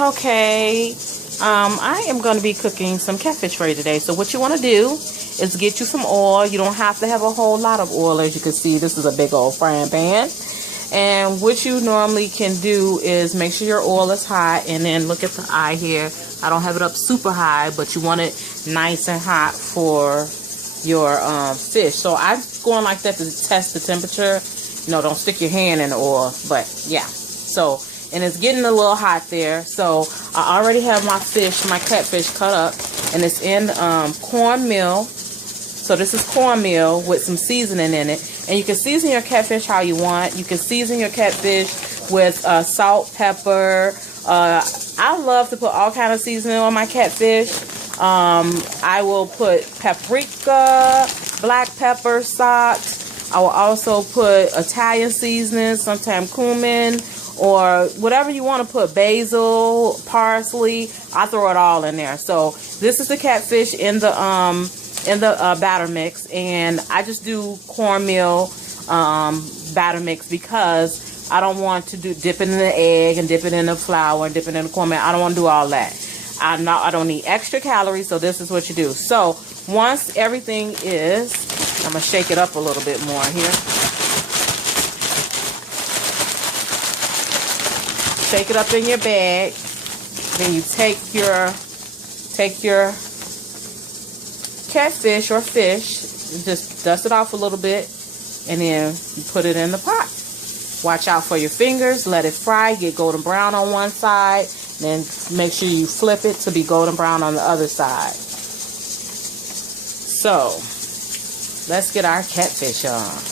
Okay, I am going to be cooking some catfish for you today. So what you want to do is get you some oil. You don't have to have a whole lot of oil. As you can see, this is a big old frying pan. And what you normally can do is make sure your oil is hot, and then look at the eye here. I don't have it up super high, but you want it nice and hot for your fish. So I'm going like that to test the temperature. Don't stick your hand in the oil, but yeah. So, and it's getting a little hot there. So I already have my fish, my catfish cut up, and it's in cornmeal. So this is cornmeal with some seasoning in it. And you can season your catfish how you want. You can season your catfish with salt, pepper. I love to put all kind of seasoning on my catfish. I will put paprika, black pepper, salt. I will also put Italian seasoning, sometimes cumin, or whatever you want to put, basil, parsley. I throw it all in there. So this is the catfish in the batter mix, and I just do cornmeal batter mix because I don't want to dip it in the egg and dip it in the flour and dip it in the cornmeal. I don't want to do all that. I don't need extra calories, so this is what you do. So once everything is, I'm going to shake it up a little bit more here. Shake it up in your bag. Then you take your catfish or fish, just dust it off a little bit, and then you put it in the pot. Watch out for your fingers. Let it fry, get golden brown on one side, then make sure you flip it to be golden brown on the other side. So let's get our catfish on.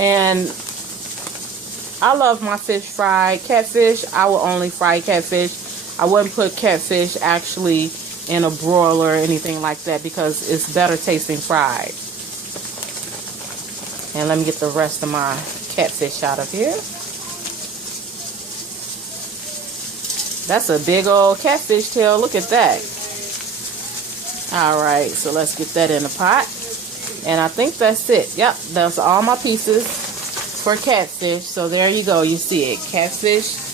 And I love my fish fried. Catfish, I will only fry catfish. I wouldn't put catfish actually in a broiler or anything like that because it's better tasting fried. And let me get the rest of my catfish out of here. That's a big old catfish tail. Look at that. Alright, so let's get that in the pot. And I think that's it. Yep, that's all my pieces for catfish. So there you go, you see it, catfish.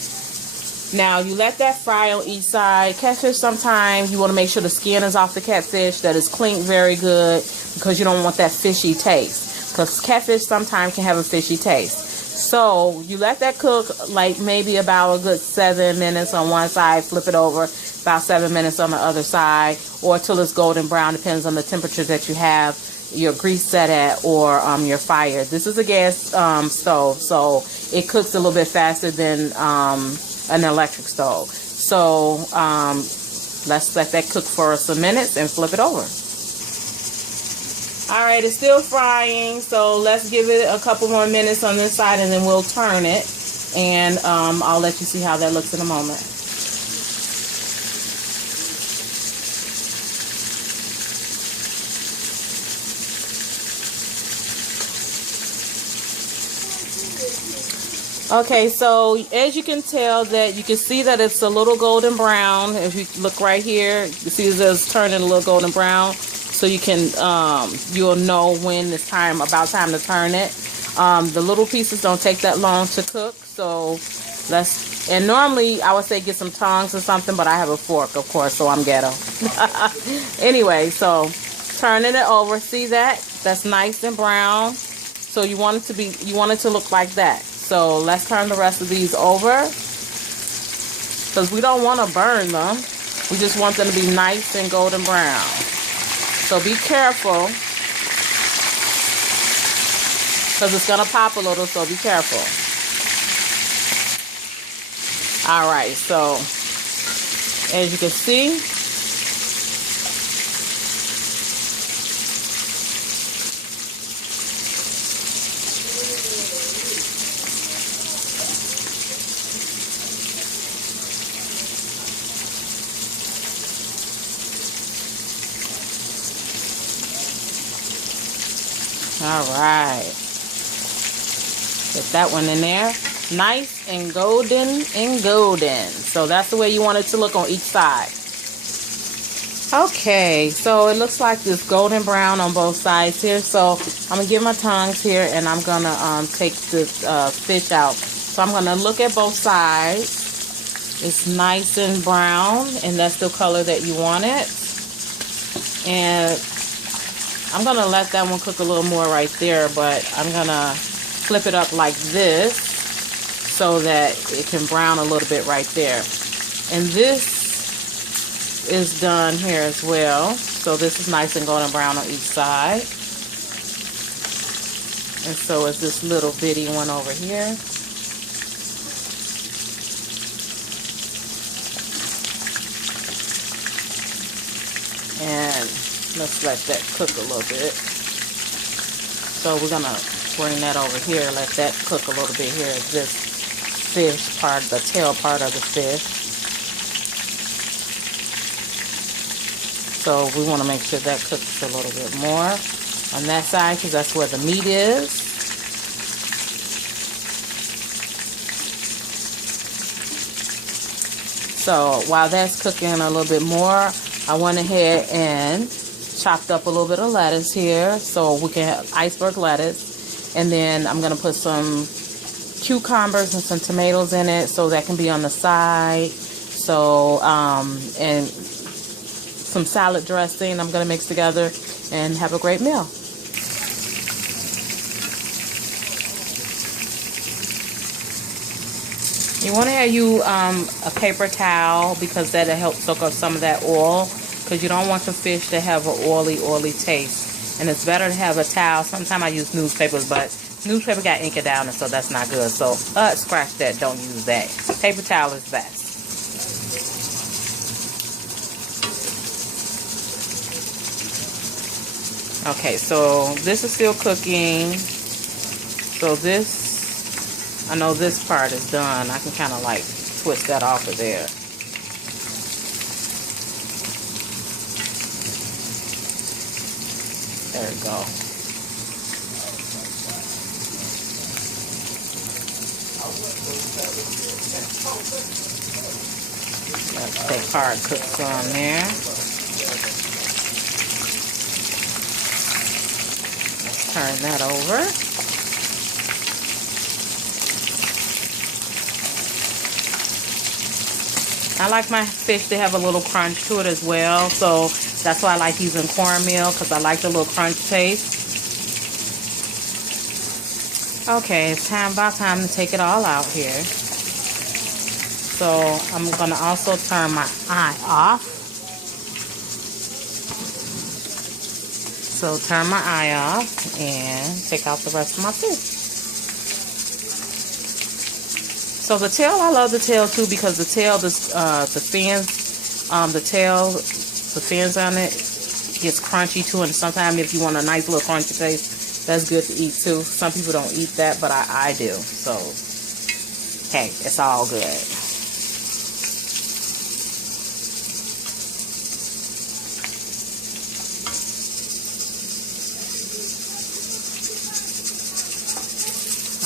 Now you let that fry on each side. Catfish, sometimes you want to make sure the skin is off the catfish, that is cleaned very good, because you don't want that fishy taste, because catfish sometimes can have a fishy taste. So you let that cook like maybe about a good 7 minutes on one side, flip it over, about 7 minutes on the other side, or till it's golden brown, depends on the temperature that you have your grease set at, or your fire. This is a gas stove, so it cooks a little bit faster than an electric stove. So let's let that cook for some minutes and flip it over. Alright, it's still frying, so let's give it a couple more minutes on this side and then we'll turn it, and I'll let you see how that looks in a moment. Okay, so as you can tell, that you can see that it's a little golden brown. If you look right here, you see it's turning a little golden brown. So you can, you'll know when it's about time to turn it. The little pieces don't take that long to cook. So and normally I would say get some tongs or something, but I have a fork, of course, so I'm ghetto. Anyway, so turning it over, see that? That's nice and brown. So you want it to look like that. So let's turn the rest of these over, because we don't want to burn them. We just want them to be nice and golden brown. So be careful, because it's going to pop a little, so be careful. Alright, so as you can see, alright, get that one in there, nice and golden. So that's the way you want it to look on each side. Okay, so it looks like this golden brown on both sides here. So I'm gonna get my tongs here, and I'm gonna take this fish out. So I'm gonna look at both sides. It's nice and brown, and that's the color that you want it. And I'm gonna let that one cook a little more right there, but I'm gonna flip it up like this so that it can brown a little bit right there. And this is done here as well. So this is nice and golden brown on each side. And so is this little bitty one over here. And let's let that cook a little bit. So we're gonna bring that over here, let that cook a little bit here. This fish part, the tail part of the fish. So we want to make sure that cooks a little bit more on that side, because that's where the meat is. So while that's cooking a little bit more, I went ahead and chopped up a little bit of lettuce here, so we can have iceberg lettuce. And then I'm going to put some cucumbers and some tomatoes in it, so that can be on the side. So, and some salad dressing I'm going to mix together and have a great meal. You want to have a paper towel, because that'll help soak up some of that oil, because you don't want the fish to have an oily taste. And it's better to have a towel. Sometimes I use newspapers, but newspaper got ink down, and so that's not good. So scratch that, don't use that. Paper towel is best. Okay, so this is still cooking. So this, I know this part is done. I can kind of like twist that off of there. There we go. Let's take hard cook some there. Turn that over. I like my fish to have a little crunch to it as well, so that's why I like using cornmeal, because I like the little crunch taste. Okay, it's about time to take it all out here. So I'm going to also turn my eye off. So turn my eye off and take out the rest of my fish. So the tail, I love the tail too, because the tail, the fins, the fins on it gets crunchy too. And sometimes if you want a nice little crunchy taste, that's good to eat too. Some people don't eat that, but I do. So hey, it's all good.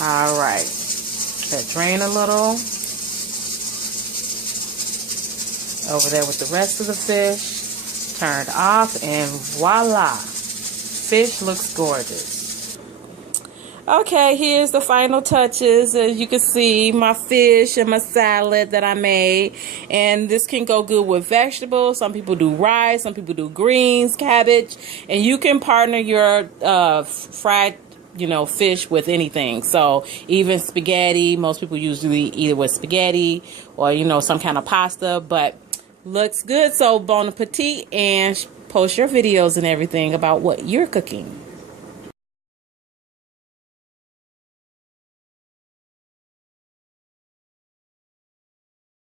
All right, let that drain a little. Over there with the rest of the fish, turned off, and voila, fish looks gorgeous. Okay, here's the final touches. As you can see, my fish and my salad that I made, and this can go good with vegetables. Some people do rice, some people do greens, cabbage, and you can partner your fried fish with anything. So even spaghetti, most people usually eat it with spaghetti or some kind of pasta, but looks good. So bon appetit, and post your videos and everything about what you're cooking.